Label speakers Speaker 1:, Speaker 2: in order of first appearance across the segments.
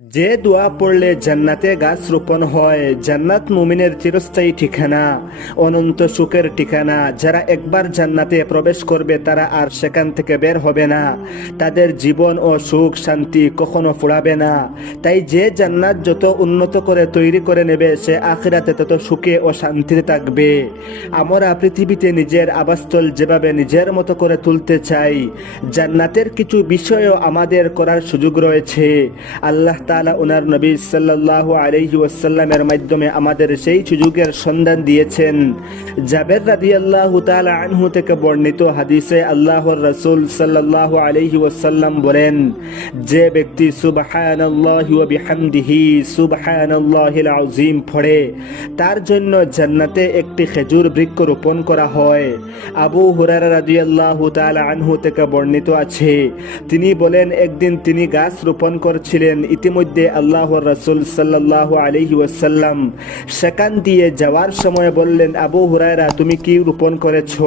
Speaker 1: যে দোয়া পড়লে জান্নাতে গাছ রোপণ হয়, জান্নাত মুমিনের চিরস্থায়ী ঠিকানা, অনন্ত সুখের ঠিকানা। যারা একবার জান্নাতে প্রবেশ করবে, তারা আর সেখান থেকে বের হবে না। তাদের জীবন ও সুখ শান্তি কখনো ফুরাবে না। তাই যে জান্নাত যত উন্নত করে তৈরি করে নেবে, সে আখিরাতে তত সুখে ও শান্তিতে থাকবে। আমরা পৃথিবীতে নিজের আবাসস্থল যেভাবে নিজের মতো করে তুলতে চাই, জান্নাতের কিছু বিষয়ও আমাদের করার সুযোগ রয়েছে। আল্লাহ তাআলা ওনার নবী সাল্লাল্লাহু আলাইহি ওয়াসাল্লামের মাধ্যমে আমাদের সেই সুযোগের সন্ধান দিয়েছেন। জাবের রাদিয়াল্লাহু তাআলা আনহু থেকে বর্ণিত হাদিসে আল্লাহর রসুল সাল্লাল্লাহু আলাইহি ওয়াসাল্লাম বলেন, যে ব্যক্তি সুবহানাল্লাহিল আযীম পড়ে, তার জন্য জান্নাতে একটি খেজুর বৃক্ষ রোপণ করা হয়। আবু হুরারা রাদিয়াল্লাহু তাআলা আনহু থেকে বর্ণিত আছে, তিনি বলেন, একদিন তিনি গাছ রোপণ করছিলেন, ইতিমধ্যে আল্লাহর রাসূল সাল্লাল্লাহু আলাইহি ওয়াসাল্লাম সেখান দিয়ে যাওয়ার সময় বললেন, আবু হুরায়রা, তুমি কি রোপণ করেছ?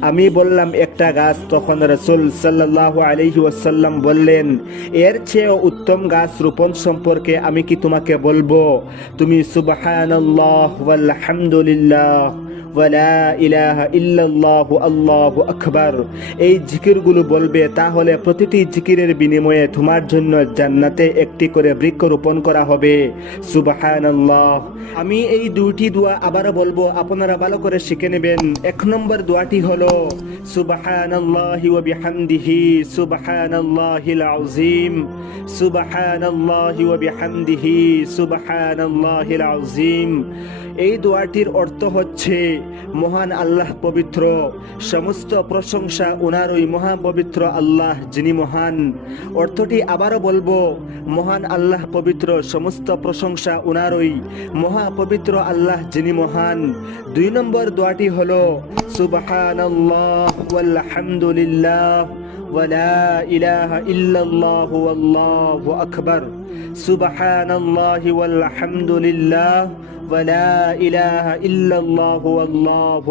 Speaker 1: আমি বললাম, একটা গাছ। তখন রাসূল সাল্লাল্লাহু আলাইহি ওয়াসাল্লাম বললেন, এর চেয়েও উত্তম গাছ রোপণ সম্পর্কে আমি কি তোমাকে বলব? তুমি ইলাহা ইল্লাল্লাহু আল্লাহু আকবার। এই জিকিরগুলো বলবে, তাহলে প্রতিটি জিকিরের বিনিময়ে তোমার জন্য জান্নাতে একটি করে বৃক্ষ রোপণ করা হবে। সুবহানাল্লাহ। আমি এই দুইটি দোয়া আবারও বলব, আপনারা ভালো করে শিখে নেবেন। এক নম্বর দোয়াটি হলো, সুবহানাল্লাহি ওয়া বিহামদিহি, সুবহানাল্লাহিল আযীম, সুবহানাল্লাহি ওয়া বিহামদিহি, সুবহানাল্লাহিল আযীম। এই দোয়াটির অর্থ হচ্ছে মহান আল্লাহ পবিত্র সমস্ত প্রশংসা ওনার ওই মহাপবিত্র আল্লাহ যিনি মহান অর্থটি আবারও বলবো মহান আল্লাহ পবিত্র সমস্ত প্রশংসা ওনার ওই মহাপবিত্র আল্লাহ যিনি মহান দুই নম্বর দোয়াটি হলো সুবহানাল্লাহ ওয়ালহামদুলিল্লাহ ولا إله إلا الله والله أكبر سبحان الله والحمد لله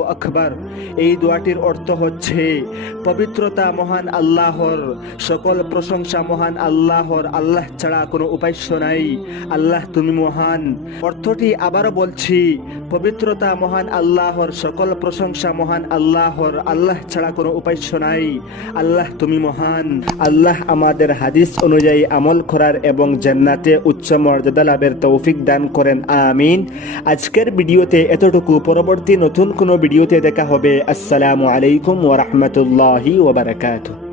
Speaker 1: আকবার। এই দোয়াটির অর্থ হচ্ছে, পবিত্রতা মহান আল্লাহর, সকল প্রশংসা মহান আল্লাহর। আল্লাহ ছাড়া কোনো উপাস্য নাই। আল্লাহ, তুমি মহান। অর্থটি আবারও বলছি, পবিত্রতা মহান আল্লাহর, সকল প্রশংসা মহান আল্লাহর। আল্লাহ ছাড়া কোনো উপাস্য নাই। আল্লাহ, তুমি মহান। আল্লাহ আমাদের হাদিস অনুযায়ী আমল করার এবং জান্নাতে উচ্চ মর্যাদা লাভের তৌফিক দান করেন। আমিন। আজকের ভিডিওতে এতটুকু। পরবর্তী নতুন কোনো ভিডিওতে দেখা হবে। আসসালামু আলাইকুম ওয়া রাহমাতুল্লাহি ওয়া বারাকাতুহু।